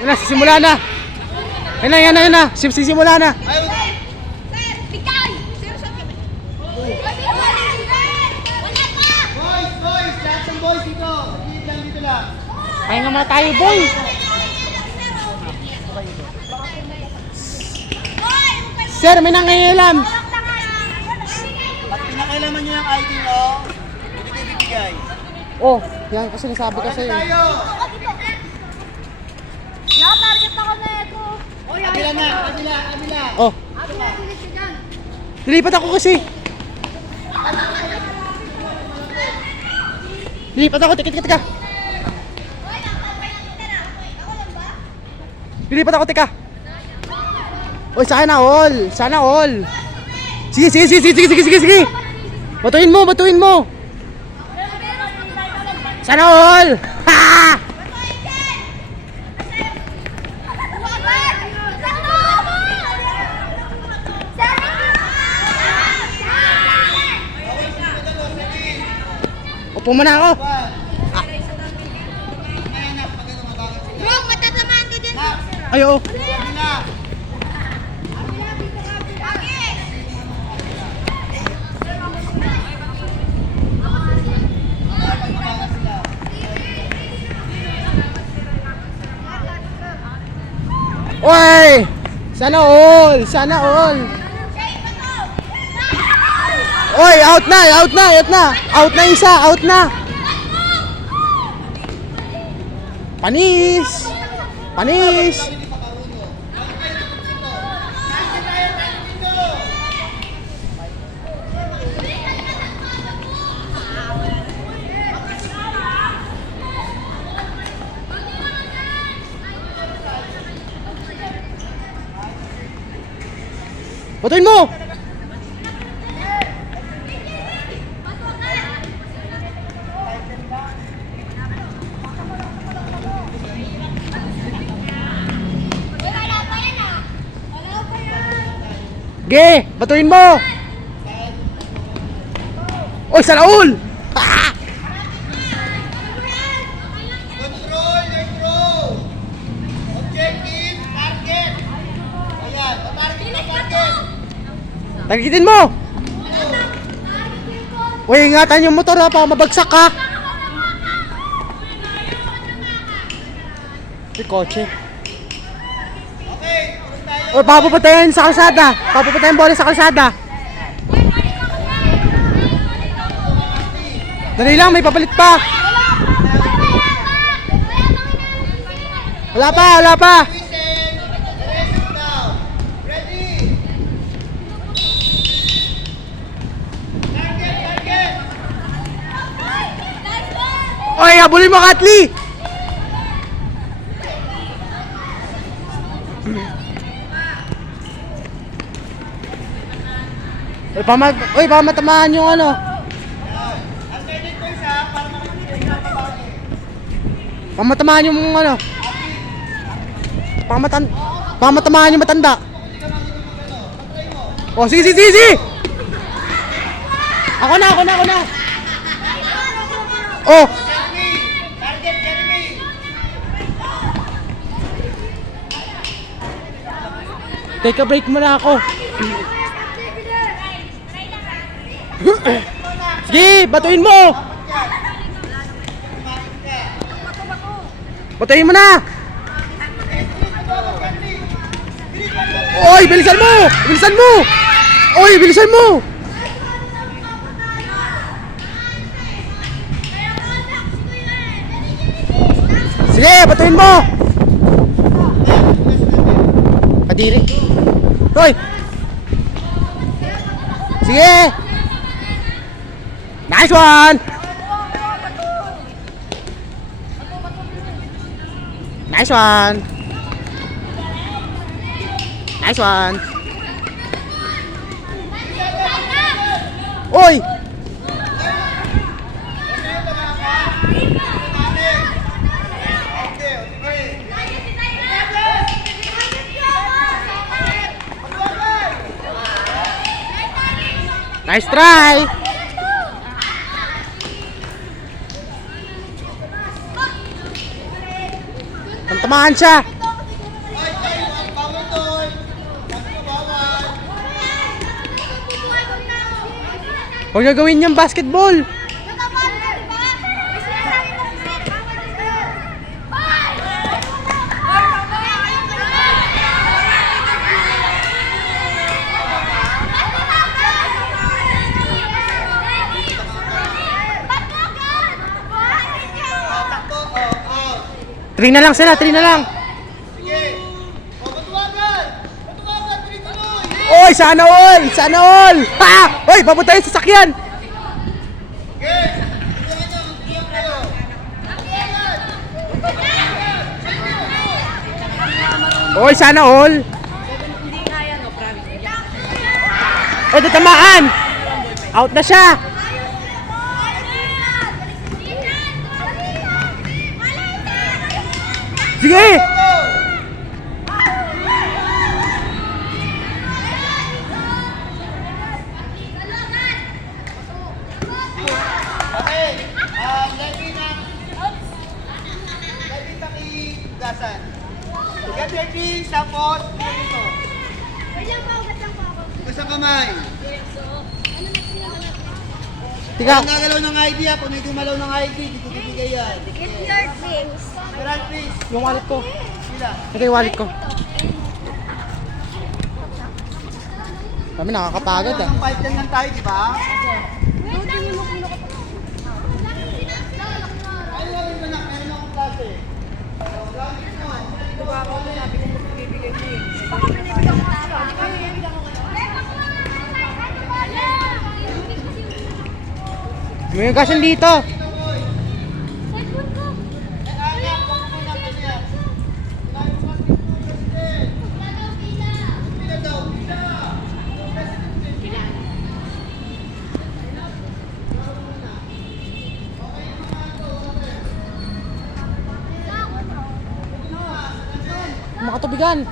Yan na, sisimula na. Yan na. Sisimula na. Boys, lahat ng boys dito. Dito lang. Kaya nga mga tayo, boy. Sir, may nangyayalam. Pag pinakailaman nyo yung ID nyo, hindi kayo bibigay. Oh, yan kasi nasabi kasi. Tayo! Target ako na ito. Kabila na, kabila. Oh, nilipat ako kasi. Nilipat ako, teka. Nilipat ako, teka. Oy, sana all. Sige. Batuin mo. Sana all. Ha! Upo muna ako. Bro, matatamaan ka din. Ayo. Kabila. Oy! Sana all. Oy, out na. Out na isa. Panis. Batuin mo. Ge, batuin mo. Oy, sana all. Ah! Control your throw. Objective, target. Ayan, target. Tagitin mo. Uy, ingatan yung motor ha, baka mabagsak ka. May kotse. Okay, tuloy tayo. Uy, baka pupatayin sa kalsada. Baka pupatayin bola sa kalsada. Dali lang, may papalit pa. Wala pa. Listen. Rest now. Ready. Target. Oy, habulin mo, Katli. Oy, baka matamaan yung ano. Alternate ko isa para makikita yung babae. Pamatamaan yung ano. Pamatamaan yung matanda. Oh, sige. Ako na. Oh, Target, enemy. take a break muna ako. Sige, batuin mo. Batuin mo na. Oy, bilisan mo. Oy, bilisan mo. Sige, batuin mo. Kadiri. Hoy. Sige. Nice one. Oy. Nice try. Tamaan siya. Huwag gagawin niyang basketball. Natamaan ko, di ba? May sinasabi ko si Sir. Bawal na sir. Takbo, out. 3 na lang sila, 3 na lang. Sige. O, matuwagan! Matuwagan, tuloy-tuloy! Oy, sana all! Sana all! Ha! Oy, papunta yung sasakyan! Sige! Tulungan nyo, tulungan kayo. Oy, sana all! Oy, tatamaan! Out na siya! Sige! Okay. Levy na. Levy pakigasan. Get ready, tapos. Dito. Isang kamay. Tika, Ang gagalaw ng ID ha. Kung may gumalaw ng ID, dito bibigay yan. Get your things. Gerald, please. yung wallet ko. Sila. Ito yung wallet ko. Kami nakakapagod ah. Ang 5 lang tayo, di ba? Ano gawin mo na? Meron akong klase. May gasyon dito. Makatubigan.